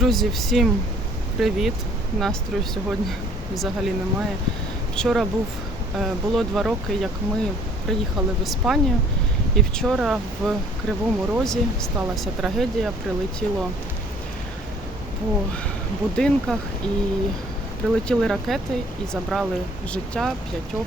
Друзі, всім привіт! Настрою сьогодні взагалі немає. Вчора був, е, було два роки, як ми приїхали в Іспанію, і вчора в Кривому Розі сталася трагедія. Прилетіло по будинках і прилетіли ракети і забрали життя п'ятьох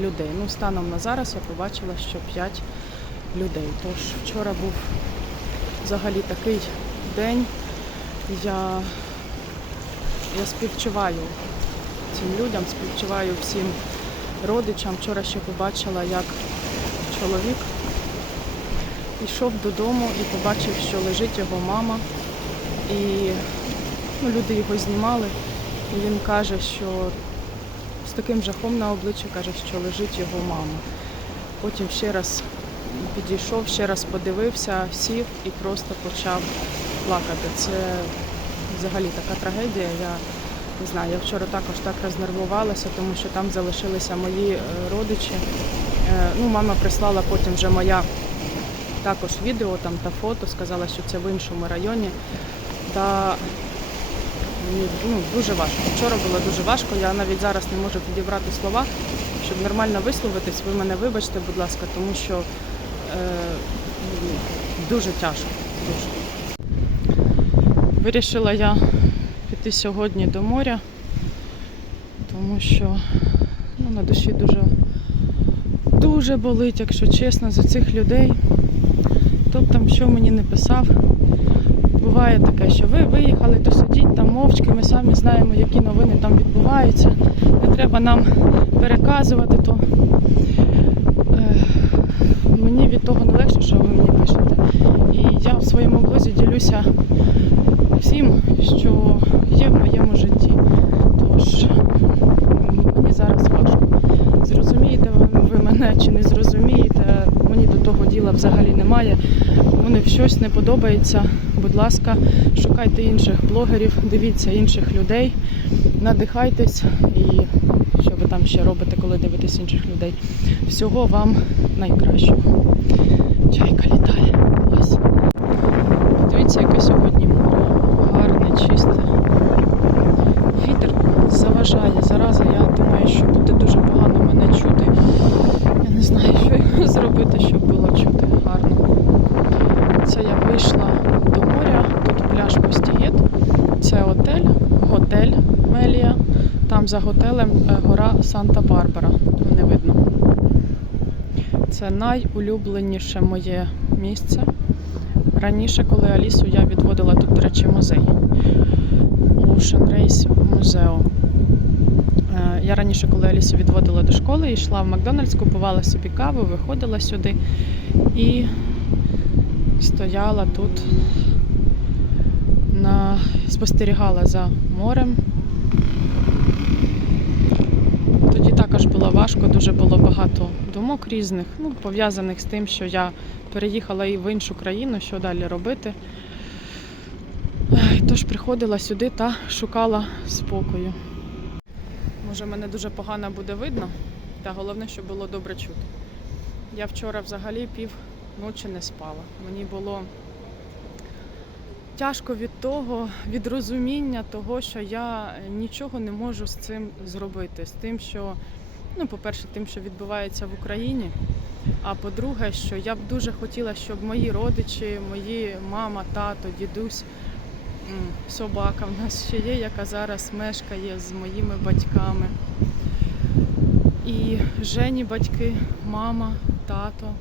людей. Ну, станом на зараз я побачила, що п'ять людей. Тож вчора був взагалі такий день. Я, я співчуваю цим людям, співчуваю всім родичам. Вчора ще побачила, як чоловік йшов додому і побачив, що лежить його мама. І ну, люди його знімали. І він каже, що з таким жахом на обличчі каже, що лежить його мама. Потім ще раз підійшов, ще раз подивився, сів і просто почав плакати. Це взагалі така трагедія. Я не знаю, я вчора також так рознервувалася, тому що там залишилися мої е, родичі. Е, Ну, мама прислала потім вже моя також відео там та фото, сказала, що це в іншому районі. Та мені ну, дуже важко. Вчора було дуже важко. Я навіть зараз не можу підібрати слова, щоб нормально висловитись. Ви мене вибачте, будь ласка, тому що е, ну, дуже тяжко. Дуже. Вирішила я піти сьогодні до моря, тому що ну, на душі дуже, дуже болить, якщо чесно, за цих людей. Б там що мені не писав. Буває таке, що ви виїхали, то сидіть там мовчки, ми самі знаємо, які новини там відбуваються. Не треба нам переказувати, то е, мені від того не легше, що ви мені пишете. І я в своєму блозі ділюся всім, що є в моєму житті. Тож мені зараз важко. Зрозумієте ви мене чи не зрозумієте, мені до того діла взагалі немає. Вони щось не подобається. Будь ласка, шукайте інших блогерів, дивіться інших людей, надихайтесь і що ви там ще робите, коли дивитесь інших людей. Всього вам найкращого. Чайка літає. Ось. Дивіться, яке сьогодні заважає. Зараза, я думаю, що буде дуже погано мене чути. Я не знаю, що зробити, щоб було чути гарно. Це я вийшла до моря, тут пляж Постієт. Це отель, готель Мелія. Там за готелем е, гора Санта-Барбара. Не видно. Це найулюбленіше моє місце. Раніше, коли Алісу я відводила тут, до речі, музей. Ocean Race Музео. Я раніше, коли Алісу відводила до школи, йшла в Макдональдс, купувала собі каву, виходила сюди і стояла тут, на... спостерігала за морем. Тоді також було важко, дуже було багато думок різних, ну, пов'язаних з тим, що я переїхала і в іншу країну, що далі робити. Тож приходила сюди та шукала спокою. Може, мене дуже погано буде видно, та головне, щоб було добре чути. Я вчора взагалі пів ночі не спала. Мені було тяжко від того, від розуміння того, що я нічого не можу з цим зробити. З тим, що, ну, по-перше, тим, що відбувається в Україні. А по-друге, що я б дуже хотіла, щоб мої родичі, мої мама, тато, дідусь, собака в нас ще є, яка зараз мешкає з моїми батьками. І Жені батьки, мама, тато,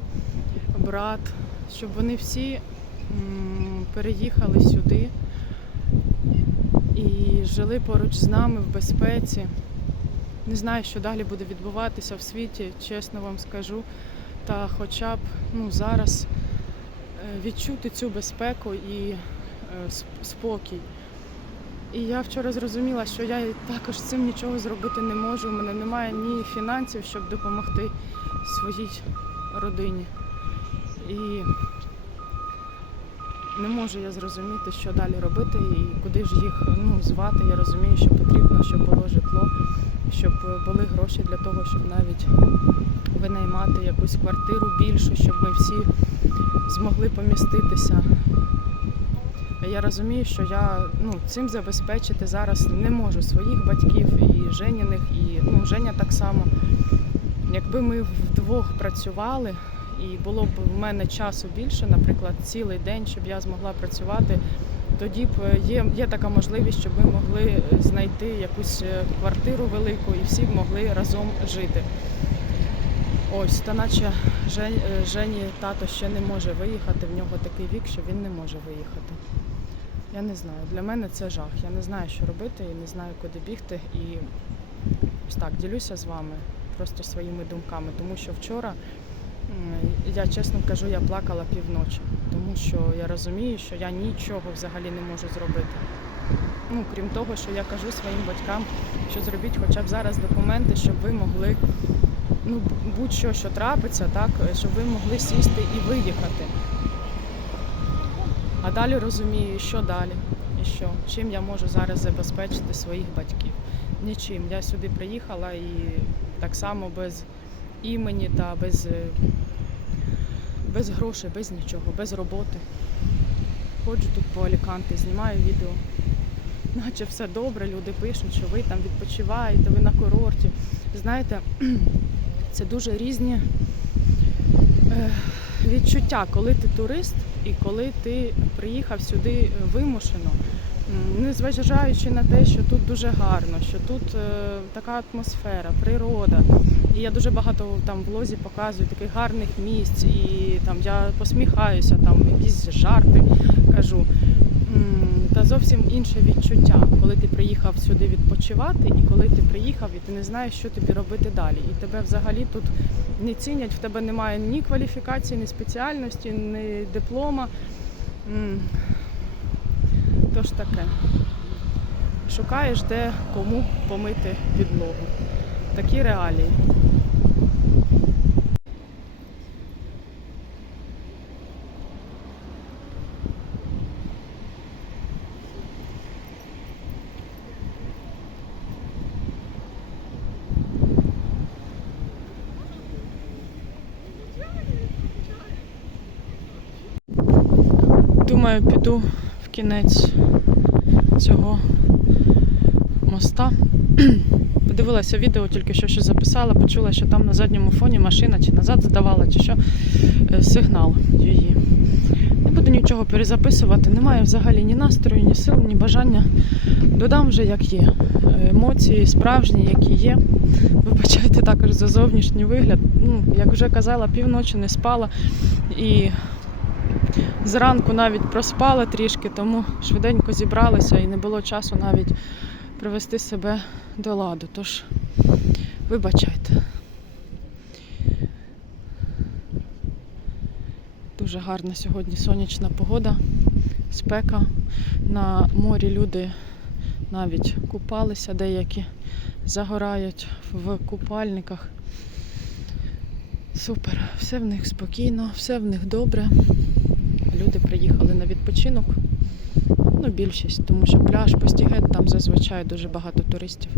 брат, щоб вони всі переїхали сюди і жили поруч з нами в безпеці. Не знаю, що далі буде відбуватися в світі, чесно вам скажу. Та хоча б ну, зараз е, відчути цю безпеку і спокій. І я вчора зрозуміла, що я також цим нічого зробити не можу. У мене немає ні фінансів, щоб допомогти своїй родині. І не можу я зрозуміти, що далі робити і куди ж їх ну, звати. Я розумію, що потрібно, щоб було житло, щоб були гроші для того, щоб навіть винаймати якусь квартиру більшу, щоб ми всі змогли поміститися. Я розумію, що я ну, цим забезпечити зараз не можу своїх батьків і Женіних, і ну, Женя так само. Якби ми вдвох працювали і було б в мене часу більше, наприклад, цілий день, щоб я змогла працювати, тоді б е, є, є така можливість, щоб ми могли знайти якусь е, квартиру велику і всі б могли разом жити. Ось, та наче е, Жені тато ще не може виїхати, в нього такий вік, що він не може виїхати. Я не знаю, для мене це жах. Я не знаю, що робити, і не знаю, куди бігти. І ось так ділюся з вами просто своїми думками, тому що вчора, я чесно кажу, я плакала півночі, тому що я розумію, що я нічого взагалі не можу зробити. Ну, крім того, що я кажу своїм батькам, що зробіть хоча б зараз документи, щоб ви могли ну, будь-що, що трапиться, так, щоб ви могли сісти і виїхати. А далі розумію, що далі, і що, чим я можу зараз забезпечити своїх батьків. Нічим. Я сюди приїхала і так само без імені та без, е, без грошей, без нічого, без роботи. Ходжу тут по Аліканти, знімаю відео. Наче все добре, люди пишуть, що ви там відпочиваєте, ви на курорті. Знаєте, це дуже різні е, відчуття, коли ти турист і коли ти приїхав сюди вимушено. Незважаючи на те, що тут дуже гарно, що тут е, така атмосфера, природа. І я дуже багато там в лозі показую таких гарних місць, і там я посміхаюся, там якісь жарти кажу. Та зовсім інше відчуття, коли ти приїхав сюди відпочивати, і коли ти приїхав і ти не знаєш, що тобі робити далі. І тебе взагалі тут не цінять, в тебе немає ні кваліфікації, ні спеціальності, ні диплома. Тож таке. Шукаєш, де кому помити підлогу. Такі реалії. Думаю, піду в кінець цього моста. Подивилася відео, тільки що щось записала, почула, що там на задньому фоні машина чи назад здавала, чи що е, сигнал її. Не буду нічого перезаписувати, немає взагалі ні настрою, ні сил, ні бажання. Додам вже як є. Е, Емоції справжні, які є. Вибачайте також за зовнішній вигляд. Ну, як вже казала, півночі не спала і зранку навіть проспала трішки, тому швиденько зібралася і не було часу навіть привести себе до ладу. Тож, вибачайте. Дуже гарна сьогодні сонячна погода, спека. На морі люди навіть купалися, деякі загорають в купальниках. Супер, все в них спокійно, все в них добре. Люди приїхали на відпочинок. Ну, більшість, тому що пляж Постігет, там зазвичай дуже багато туристів.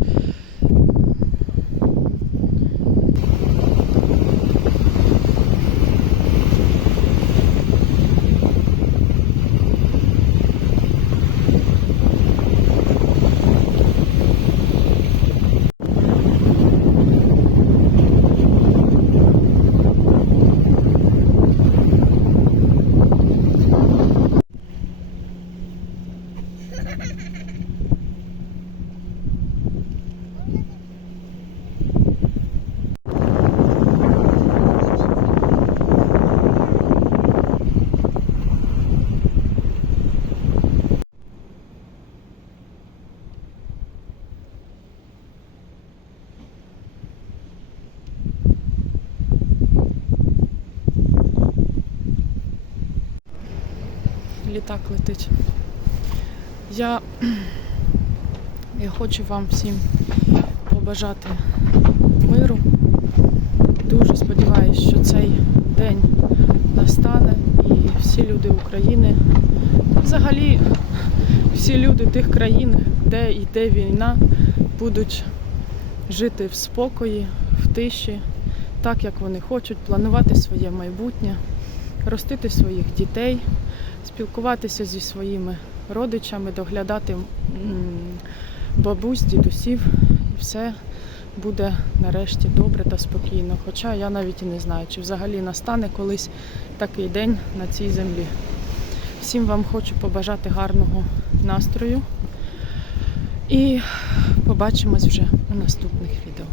Літак летить. Я, я хочу вам всім побажати миру. Дуже сподіваюся, що цей день настане і всі люди України, взагалі всі люди тих країн, де йде війна, будуть жити в спокої, в тиші, так як вони хочуть, планувати своє майбутнє, ростити своїх дітей, спілкуватися зі своїми родичами, доглядати бабусь, дідусів, і все буде нарешті добре та спокійно. Хоча я навіть і не знаю, чи взагалі настане колись такий день на цій землі. Всім вам хочу побажати гарного настрою і побачимось вже у наступних відео.